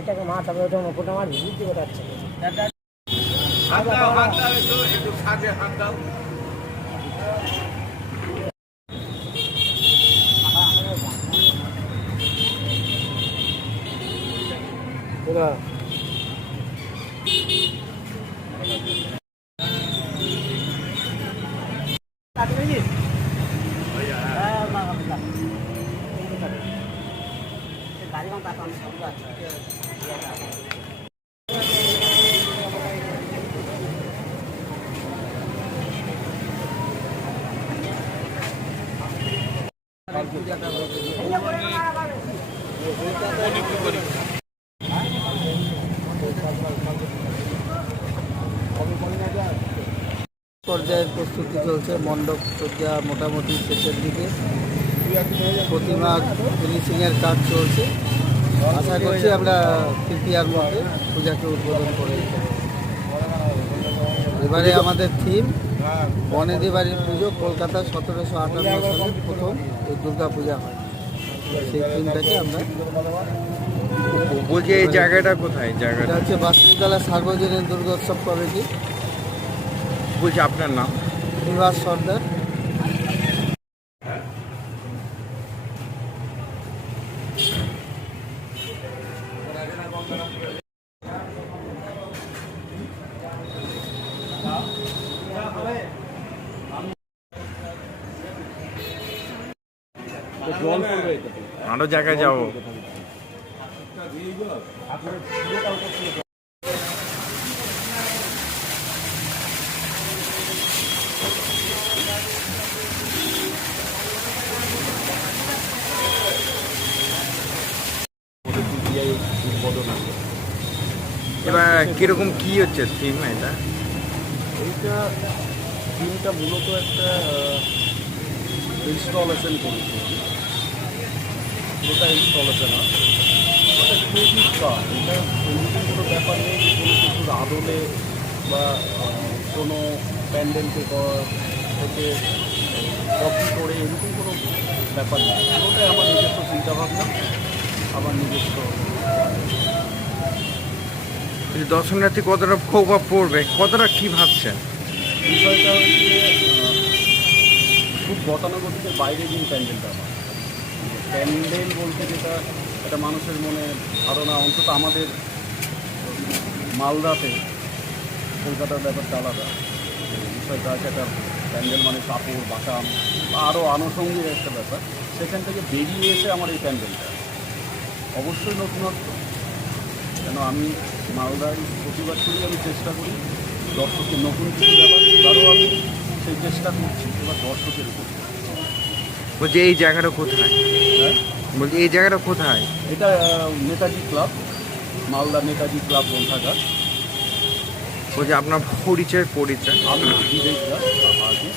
এটাকে মাথা ওটা মারবি বুঝতে পারছি পর্যায়ের প্রস্তুতি চলছে। মণ্ডপ সজ্জা মোটামুটি শেষের দিকে, প্রতিমার ফিনিশিংয়ের কাজ চলছে। আশা করছি আমরা তৃতীয়ার মধ্যে পূজাকে উদ্বোধন করে। এবারে আমাদের থিম বনেদি বাড়ির পুজো। কলকাতা 1758 সালে প্রথম এই দুর্গা পূজা হয়, সেই থিমটাকে আমরা বলছি। এই জায়গাটা কোথায়? জায়গাটা হচ্ছে বাসুদেবতলা সার্বজনীন দুর্গোৎসব কমিটি। বলছি আপনার নাম? নিবাস সর্দার। আরো জায়গায় যাবো। এবার কিরকম কি হচ্ছে থিম? এইটা থিমটা মূলত একটা ইনস্টলেশন করেছি, পুরোটা ইনস্টলেশন হয়। এটা ক্রিয়েটিভ কাজ, এটা এরকম কোনো ব্যাপার নেই যে কোনো কিছুর আদলে বা কোনো প্যান্ডেলকে ওকে কপি করে এরকম কোনো ব্যাপার নেই। পুরোটাই আমার নিজস্ব চিন্তাভাবনা, আমার নিজস্ব। দর্শনার্থী কতটা প্রভাব পড়বে, কতটা কি ভাবছেন? বিষয়টা হচ্ছে খুব গতানুগতিকের বাইরে গিয়ে প্যান্ডেলটা হয়। প্যান্ডেল বলতে যেটা একটা মানুষের মনে ধারণা, অন্তত আমাদের মালদাতে, কলকাতার ব্যাপারটা আলাদা। বিষয়টা আছে একটা প্যান্ডেল মানে কাপড় বাটাম বা আরও আনুষঙ্গিক একটা ব্যাপার। সেখান থেকে বেরিয়ে এসে আমার এই প্যান্ডেলটা অবশ্যই নতুনত্ব। কেন আমি মালদায় প্রতি বছরই আমি চেষ্টা করি দর্শকের নতুন কিছু ব্যাপার, তারও আমি সেই চেষ্টা করছি এবার দর্শকের উপর। বলছি এই জায়গাটা কোথায়? হ্যাঁ, বলছি এই জায়গাটা কোথায়? এটা নেতাজি ক্লাব, মালদা নেতাজি ক্লাব গ্রন্থাগার। বলছি আপনার পরিচয়? আমি বিবেক দাস আগে।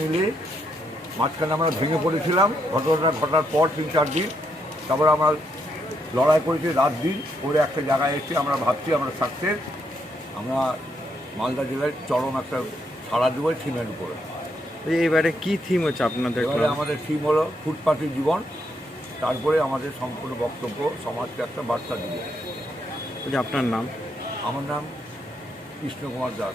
মিলে মাঝখানে আমরা ভেঙে পড়েছিলাম। ঘটনাটা ঘটার পর 3-4 দিন তারপর আমরা লড়াই করেছি, রাত দিন করে একটা জায়গায় এসে আমরা ভাবছি আমরা সাকসেস। আমরা মালদা জেলায় চরম একটা ছাড়া দেবো থিমের উপরে। এইবারে কি থিম হচ্ছে আপনাদের এবারে ক্লাবে? আমাদের থিম হলো ফুটপাথের জীবন, তারপরে আমাদের সম্পূর্ণ বক্তব্য সমাজকে একটা বার্তা দিব। আপনার নাম? আমার নাম কৃষ্ণ কুমার দাস।